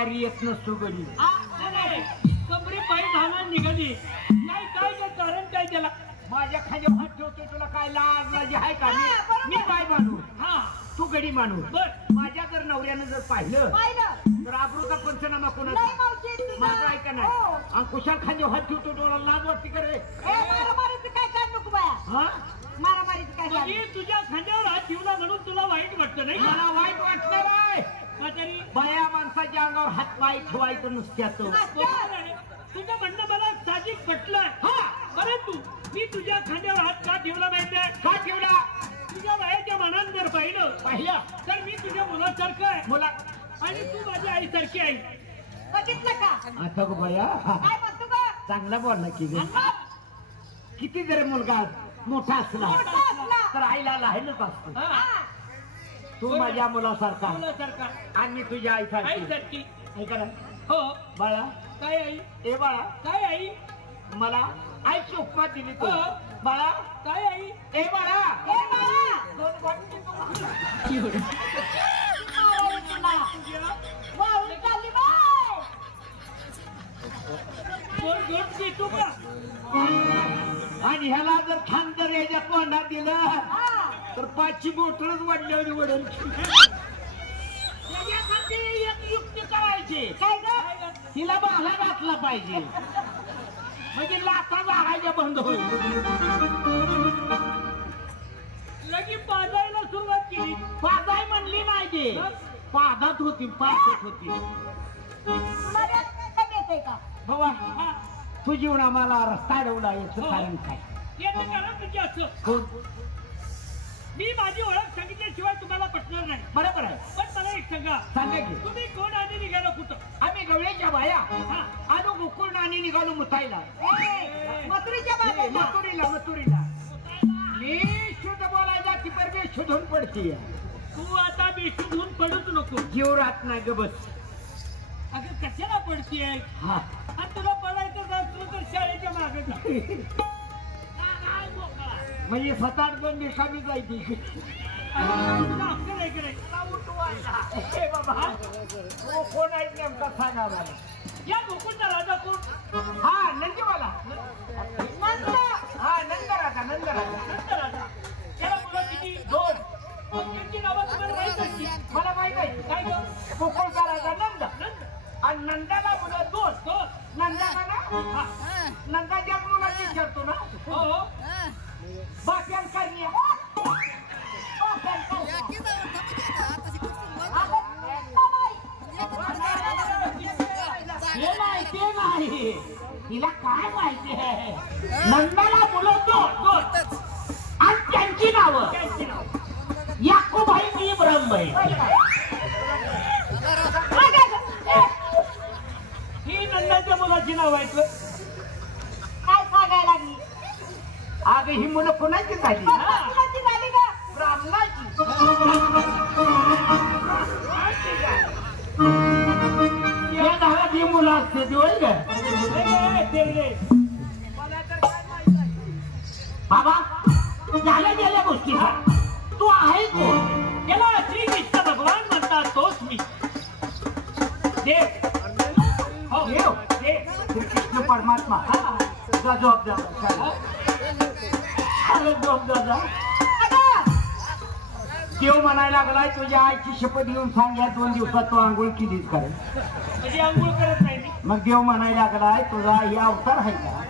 पायारी येत नसतो गडी कमरी पायी धावून निघाली नाही काय कारण काय त्याला माझ्या खाली हात ठेवतो तुला काय लाज लाजी आहे का मी काय मानू हा तू गडी मानू बर माझ्या जर नवऱ्यानं जर पाहिलं तर आबरूचा पंचनामा कोणाचा माझा आहे का नाही आणि कुशाल खाली हात ठेवतो तुला लाज वाटते का रे तुझ्या खांद्यावर हात ठेवला म्हणून तुला वाईट वाटतं नाही मला वाईट वाटलं नाही तरी बाया माणसाच्या अंगावर हात पाय ठेवायचं नुसत्याचं तुझं म्हणणं मला साहजिक पटलंय हा परंतु मी तुझ्या खांद्यावर हात का ठेवला माहितीये का ठेवला तुझ्या वयाच्या मनात जर पाहिलं तर मी तुझ्या मुलासारखं आहे मुला आणि तू माझ्या आईसारखी आई बघितलं का आता गो बाया काय म्हणतो का चांगला बोलला की किती जरी मुलगा मोठा असला तर आईला लहानच असतो तू माझ्या मुलासारखा आणि मी तुझ्या आईसारखी हो बाळा काय आई ए बाळा काय आई मला आईची उपमा दिली तू बाळा काय आई ए बाळा आणि ह्याला जर खान जर याच्या तोंडात दिलं तर पाचची बोटच वाढल्यावर वडेल एक युक्ती करायची काय ग तिला बाला घातला पाहिजे म्हणजे लाथा जागायच्या बंद होईल लगी पाजायला सुरुवात केली पाजाय म्हणली नाही ते पादात होती पाचत होती का बाबा तू जीवन आम्हाला रस्ता अडवला याचं कारण काय याचं कारण म्हणजे असं मी माझी ओळख सांगितल्याशिवाय तुम्हाला पटणार नाही बरोबर आहे पण मला एक सांगा की तुम्ही कोण आणि निघाला कुठं आम्ही गवळ्याच्या बाया आलो गोकुळ आणि निघालो मुताईला मथुरीच्या मथुरीला मी शुद्ध बोलायला ती पर मी शुद्धून पडतीय तू आता बेशुद्ध होऊन पडूच नको जीव राहत नाही ग बस अगं कशाला पडतीये आणि तुला पडायचं असलं तर शाळेच्या मागे जा म्हणजे 7-8 जण निकामी जायची कोण आहे नेमका सांगा मला या गोकुळचा राजा कोण हा नंदीवाला हा नंदराजा त्याला मुलं किती 2 त्यांची नावं तुम्हाला माहित असतील मला माहित आहे काय ग गोकुळचा राजा नंद आणि नंदाला मुलं 2 नंदाला ना नंदाच्या मुलाची विचारतो ना हो बाक्यान करणे माहिती नाही तिला काय माहिती आहे नंदाला मुलं 2 आणि त्यांची नावं याकूबाई मी ब्रह्मबाई ही नंदाच्या मुलाची नाव आहेत काय सांगायला लागली अगं ही मुलं कोणाची झाली कोणाची झाली का ब्राह्मणाची या घरात ही मुलं असते ती होय का बाबा झाल्या गेल्या गोष्टी तू आहे कोण त्याला श्री कृष्ण भगवान म्हणतात तोच मी देव हो देव श्री कृष्ण परमात्मा जॉब दादा देव म्हणायला लागलाय तुझ्या आईची शपथ घेऊन सांग या 2 दिवसात तू आंघोळ केलीच काय म्हणजे आंघोळ करत नाही मी मग देव म्हणायला लागलाय तुझा हे अवतार आहे का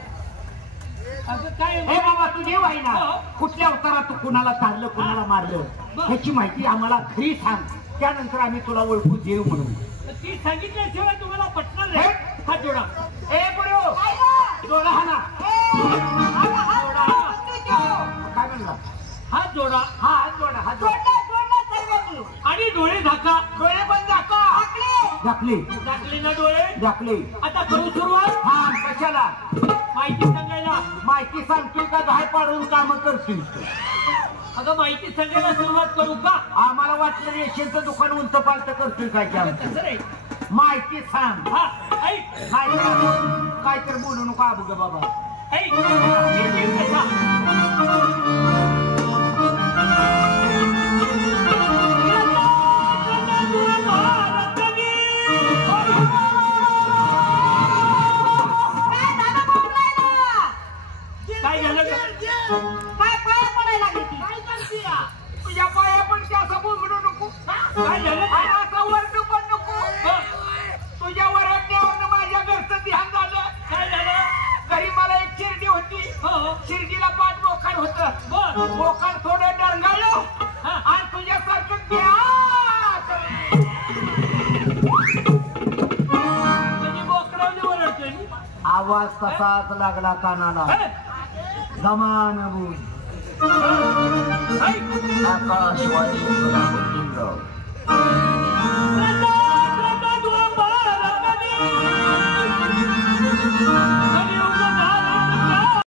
असं काय हे बाबा तू देव आहे ना कुठल्या अवतारात तू कुणाला चाललं कुणाला मारलं ह्याची माहिती आम्हाला खरी सांग त्यानंतर आम्ही तुला ओळखू देव म्हणून ती सांगितल्याशिवाय तुम्हाला पटणार नाही हात जोडा ए बरो जोडा हा ना काय म्हणला हात जोडा हात जोडा आणि डोळे झाका डोळे पण झाकले ना डोळे झाकले आता करू सुरुवात हा कशाला माहिती सांगायला माहिती सांगतील का घाय पाडून काम करतील अगं माहिती सांगायला सुरुवात करू का आम्हाला वाटलं रेशनचं दुकान उंच पालत करतील काय तसं नाही माहिती सांग हा ऐक काय तर बोलू नको आबू ग बाबा ऐक आवाज तसाच लागला कानाला. जमान बोल. आकाशवाणी